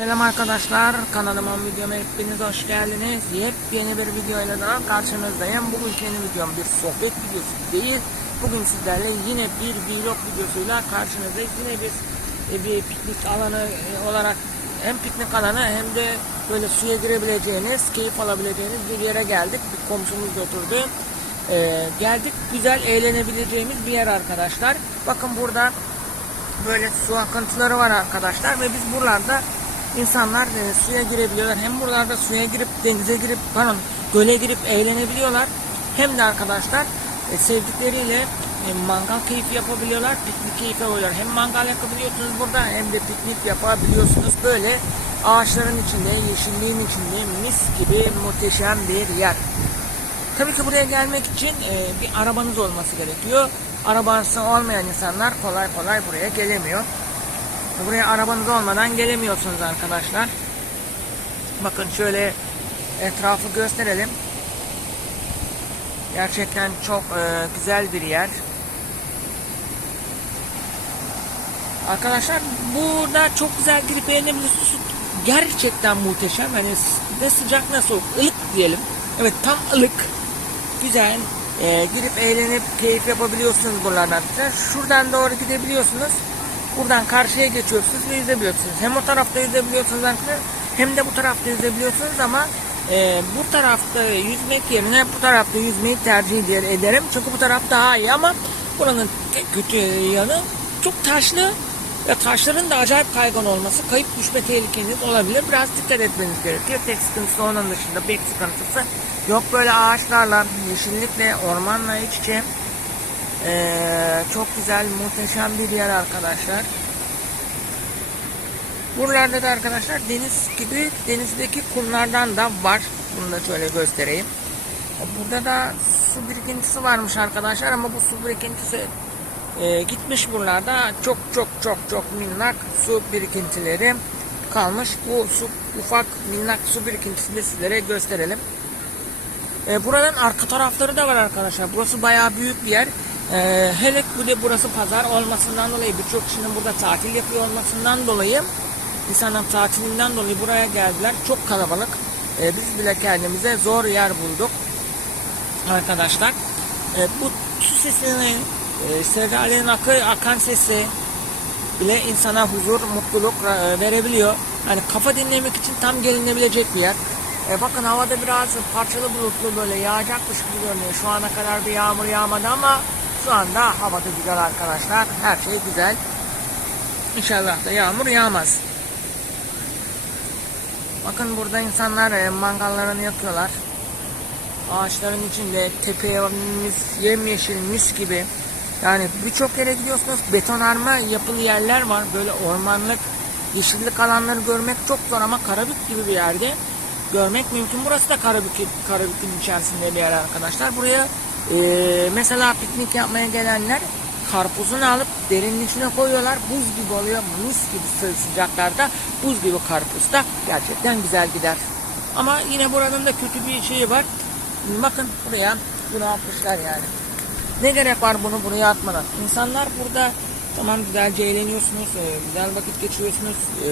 Selam arkadaşlar, kanalıma videoma hepiniz hoş geldiniz. Yepyeni bir videoyla daha karşınızdayım. Bugün yeni videom bir sohbet videosu değil. Bugün sizlerle yine bir vlog videosuyla karşınızdayız. Yine biz e, bir piknik alanı e, olarak hem piknik alanı hem de böyle suya girebileceğiniz, keyif alabileceğiniz bir yere geldik. Bir komşumuz oturdu. E, geldik, güzel eğlenebileceğimiz bir yer arkadaşlar. Bakın burada böyle su akıntıları var arkadaşlar ve biz buralarda insanlar e, suya girebiliyorlar. Hem buralarda suya girip denize girip pardon göle girip eğlenebiliyorlar. Hem de arkadaşlar e, sevdikleriyle e, mangal keyfi yapabiliyorlar. Piknik keyfi yapabiliyorlar. Hem mangal yapabiliyorsunuz burada hem de piknik yapabiliyorsunuz. Böyle ağaçların içinde, yeşilliğin içinde mis gibi muhteşem bir yer. Tabii ki buraya gelmek için e, bir arabanız olması gerekiyor. Arabası olmayan insanlar kolay kolay buraya gelemiyor. Buraya arabanız olmadan gelemiyorsunuz arkadaşlar. Bakın şöyle etrafı gösterelim. Gerçekten çok e, güzel bir yer. Arkadaşlar burada çok güzel girip eğlenebilirsiniz. Gerçekten muhteşem. Hani ne sıcak ne soğuk. ılık diyelim. Evet tam ılık. Güzel. E, girip eğlenip keyif yapabiliyorsunuz buralardan. Şuradan doğru gidebiliyorsunuz. Buradan karşıya geçiyorsunuz ve yüzebiliyorsunuz. Hem o tarafta yüzebiliyorsunuz hem de bu tarafta yüzebiliyorsunuz ama e, bu tarafta yüzmek yerine bu tarafta yüzmeyi tercih eder- ederim. Çünkü bu taraf daha iyi ama buranın tek kötü yanı çok taşlı ve taşların da acayip kaygan olması kayıp düşme tehlikeniz olabilir. Biraz dikkat etmeniz gerekiyor. Tek sıkıntısı onun dışında pek sıkıntısı yok böyle ağaçlarla, yeşillikle, ormanla iç içe. Ee, çok güzel, muhteşem bir yer arkadaşlar. Buralarda da arkadaşlar deniz gibi denizdeki kumlardan da var. Bunu da şöyle göstereyim. Burada da su birikintisi varmış arkadaşlar ama bu su birikintisi e, gitmiş buralarda. Çok çok çok çok minnak su birikintileri kalmış. Bu su ufak minnak su birikintisini sizlere gösterelim. E, buranın arka tarafları da var arkadaşlar. Burası bayağı büyük bir yer. E, hele bir burası pazar olmasından dolayı birçok kişinin burada tatil yapıyor olmasından dolayı insanlar tatilinden dolayı buraya geldiler. Çok kalabalık. E, biz bile kendimize zor yer bulduk. Arkadaşlar e, bu su sesinin e, Serrale'nin akı, akan sesi bile insana huzur, mutluluk e, verebiliyor. Hani kafa dinlemek için tam gelinebilecek bir yer. E, bakın havada biraz parçalı bulutlu böyle yağacakmış gibi görünüyor. Şu ana kadar bir yağmur yağmadı ama şu anda havada güzel arkadaşlar. Her şey güzel. İnşallah da yağmur yağmaz. Bakın burada insanlar e, mangallarını yakıyorlar. Ağaçların içinde tepeye mis, yemyeşil mis gibi. Yani birçok yere gidiyorsunuz betonarme yapılı yerler var. Böyle ormanlık, yeşillik alanları görmek çok zor ama Karabük gibi bir yerde görmek mümkün. Burası da Karabük, Karabük'ün içerisinde bir yer arkadaşlar. Buraya e, mesela piknik yapmaya gelenler karpuzunu alıp derinin koyuyorlar. Buz gibi oluyor. Mis gibi sı- sıcaklarda buz gibi karpuz da gerçekten güzel gider. Ama yine buranın da kötü bir şeyi var. Bakın buraya bunu atmışlar yani. Ne gerek var bunu buraya atmadan? İnsanlar burada tamam güzelce eğleniyorsunuz, e, güzel vakit geçiriyorsunuz, e,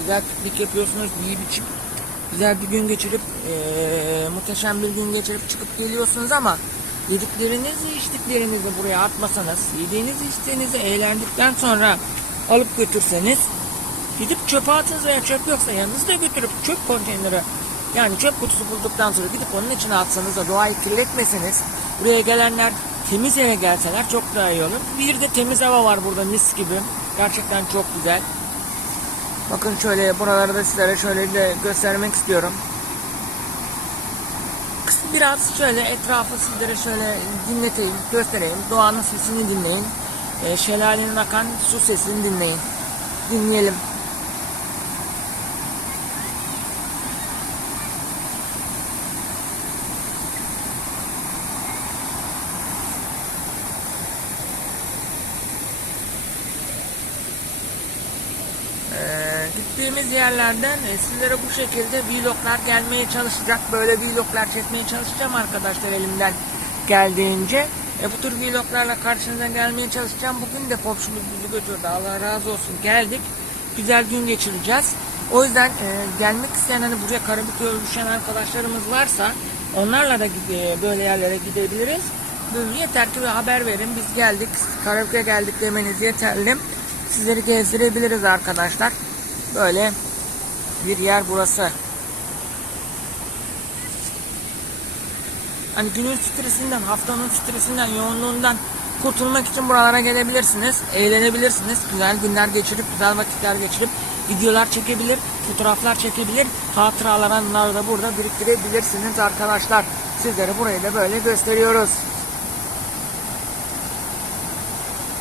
güzel piknik yapıyorsunuz, yiyip içip güzel bir gün geçirip e, muhteşem bir gün geçirip çıkıp geliyorsunuz ama yediklerinizi içtiklerinizi buraya atmasanız, yediğinizi içtiğinizi eğlendikten sonra alıp götürseniz gidip çöpe atınız veya çöp yoksa yanınızda götürüp çöp konteyneri yani çöp kutusu bulduktan sonra gidip onun içine atsanız da doğayı kirletmeseniz buraya gelenler temiz eve gelseler çok daha iyi olur. Bir de temiz hava var burada mis gibi. Gerçekten çok güzel. Bakın şöyle buraları da sizlere şöyle de göstermek istiyorum. Biraz şöyle etrafı sizlere şöyle dinleteyim, göstereyim. Doğanın sesini dinleyin. Ee, şelalenin akan su sesini dinleyin. Dinleyelim. Ee, gittiğimiz yerlerden e, sizlere bu şekilde vloglar gelmeye çalışacak. Böyle vloglar çekmeye çalışacağım arkadaşlar elimden geldiğince. E, bu tür vloglarla karşınıza gelmeye çalışacağım. Bugün de komşumuz bizi götürdü. Allah razı olsun. Geldik. Güzel gün geçireceğiz. O yüzden e, gelmek isteyen hani buraya Karabük'e düşen arkadaşlarımız varsa onlarla da gide- böyle yerlere gidebiliriz. Böyle yeter ki bir haber verin. Biz geldik. Karabük'e geldik demeniz yeterli. Sizleri gezdirebiliriz arkadaşlar. Böyle bir yer burası. Hani günün stresinden, haftanın stresinden, yoğunluğundan kurtulmak için buralara gelebilirsiniz. Eğlenebilirsiniz. Güzel günler geçirip, güzel vakitler geçirip videolar çekebilir, fotoğraflar çekebilir. Hatıralar, anılar da burada biriktirebilirsiniz arkadaşlar. Sizlere burayı da böyle gösteriyoruz.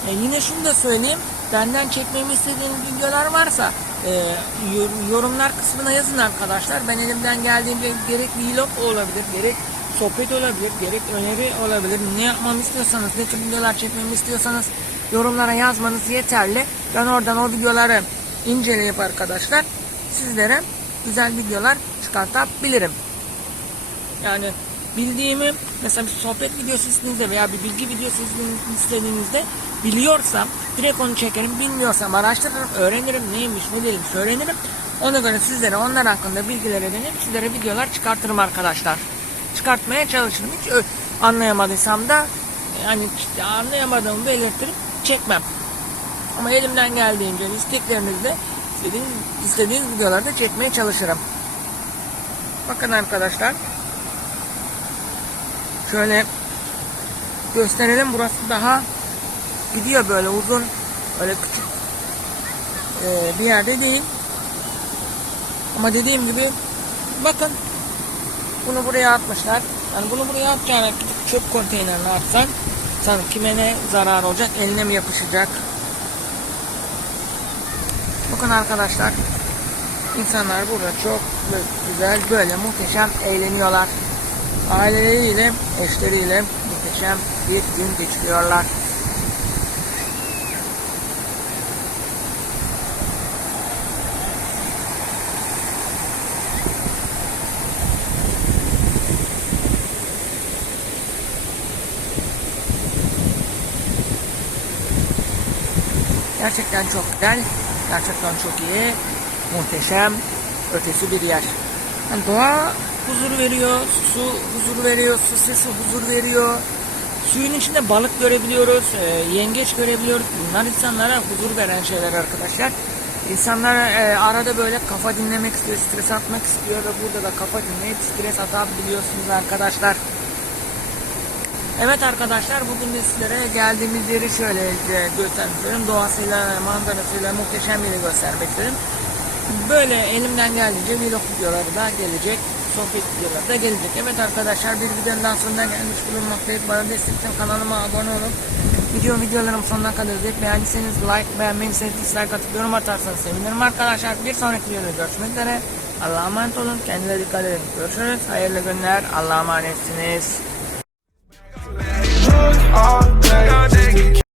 E yine şunu da söyleyeyim. Benden çekmemi istediğiniz videolar varsa e, yor- yorumlar kısmına yazın arkadaşlar. Ben elimden geldiğince gerek vlog olabilir, gerek sohbet olabilir, gerek öneri olabilir. Ne yapmamı istiyorsanız, ne tür videolar çekmemi istiyorsanız yorumlara yazmanız yeterli. Ben oradan o videoları inceleyip arkadaşlar sizlere güzel videolar çıkartabilirim. Yani bildiğimi mesela bir sohbet videosu istediğinizde veya bir bilgi videosu istediğinizde biliyorsam direkt onu çekerim. Bilmiyorsam araştırırım, öğrenirim neymiş ne değilmiş öğrenirim. Ona göre sizlere onlar hakkında bilgiler edinip sizlere videolar çıkartırım arkadaşlar. Çıkartmaya çalışırım. Hiç anlayamadıysam da yani anlayamadığımı belirtirim. Çekmem. Ama elimden geldiğince isteklerinizde istediğiniz, istediğiniz videoları da çekmeye çalışırım. Bakın arkadaşlar. Şöyle gösterelim. Burası daha gidiyor böyle uzun öyle küçük e, bir yerde değil. Ama dediğim gibi bakın bunu buraya atmışlar. Yani bunu buraya atacağına gidip çöp konteynerine atsan sana kime ne zarar olacak? Eline mi yapışacak? Bakın arkadaşlar insanlar burada çok güzel böyle muhteşem eğleniyorlar. Aileleriyle, eşleriyle muhteşem bir gün geçiriyorlar. Gerçekten çok güzel, gerçekten çok iyi, muhteşem, ötesi bir yer. Yani doğa huzur veriyor, su huzur veriyor, su sesi huzur veriyor. Suyun içinde balık görebiliyoruz, e, yengeç görebiliyoruz. Bunlar insanlara huzur veren şeyler arkadaşlar. İnsanlar e, arada böyle kafa dinlemek istiyor, stres atmak istiyor ve burada da kafa dinleyip stres atabiliyorsunuz arkadaşlar. Evet arkadaşlar bugün de sizlere geldiğimiz yeri şöyle e, göstermek istiyorum. Doğasıyla, manzarasıyla muhteşem yeri göstermek istiyorum. Böyle elimden geldiğince vlog videoları da gelecek. Sohbet videoları da gelecek. Evet arkadaşlar bir videonun daha gelmiş bulunmaktayız. Bana destekten kanalıma abone olun. Video videolarım sonuna kadar izleyip beğendiyseniz like, beğenmediyseniz dislike atıp yorum atarsanız sevinirim arkadaşlar. Bir sonraki videoda görüşmek üzere. Allah'a emanet olun. Kendinize dikkat edin. Görüşürüz. Hayırlı günler. Allah'a emanetsiniz.